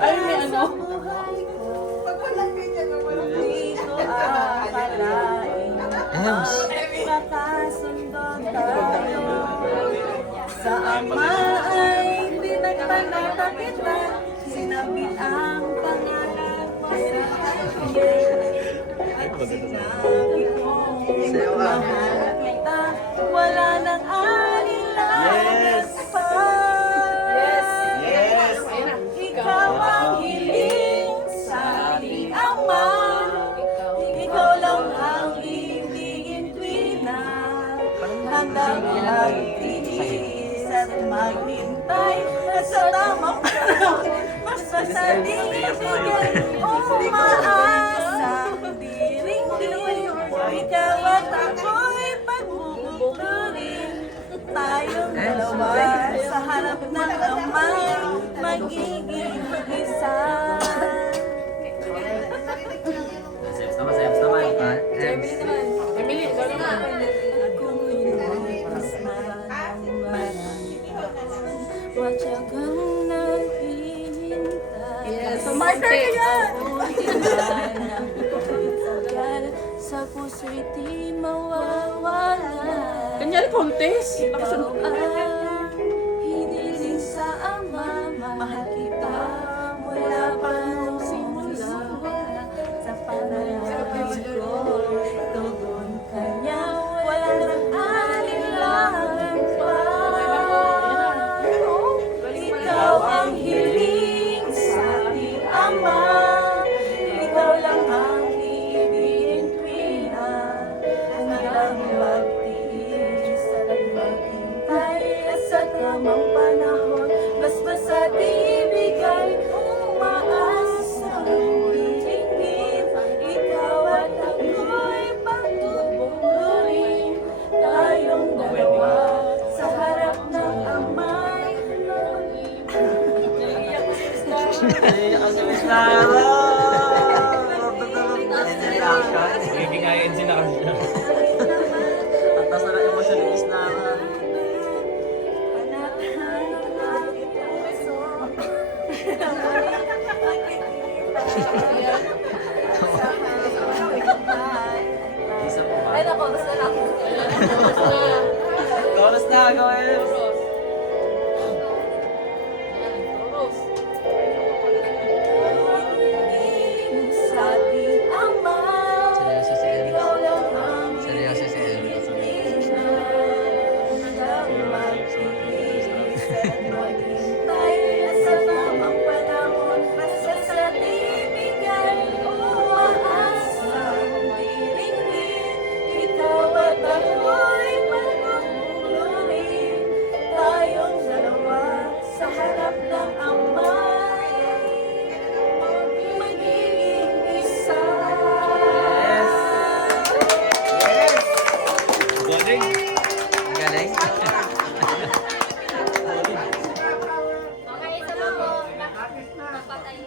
Ay, may ano? Dito akalain makasundo tayo. Sa ama ay pinagpanata kita, sinabit ang pangalan mo sa kanya. At sinabi ko, mahal kita, wala nang alinlangan pa. Ikaw ang hiling sa ating Ama, ikaw lang ang ibigin tuwina, handang magtiis at maghintay sa tamang panahon, basta sa ibigay umaasa, diring-diring, ikaw at ako'y pagbubuklarin, tayong dalawa sa harap ng amay, magiging isa. Emily, ikaw naman. Kung inuwas man ang marami, watsagang naghihintay. Yes, so marker ka yan! Sa puso'y di mawawala. Kanyari Pontes. Ikaw ang hiniling sa ama, mahal kita mula pa nung simula. Sa panalangin ko, tugon ka niya, wala nang alinlangan pa. Ikaw ang hiling sa ating ama, ikaw lang ang ibigin tuwina, hanggang magtiis at maghintay sa tamang panahon, basta ibigay umaasa hiling-hingin, ikaw at ako'y pagtutulungan, tayong dalawa sa harap ng amay. Gigingayin sila kanina. Ang taas na emosyon ni Miss Nara. Isa po ba? Ay, nako, basta lang. Chorus na, guys! Sa ating ama, Seryoso si El. ikaw lang ang Seryoso si El. sa tamang panahon, basta sa ibigay umaasa, diring-diring, ikaw at ako'y pagpupulurin, tayong dalawa sa harap ng amay, magiging isa. Galing! Ang galing. Okay, isa pa po. Napatay.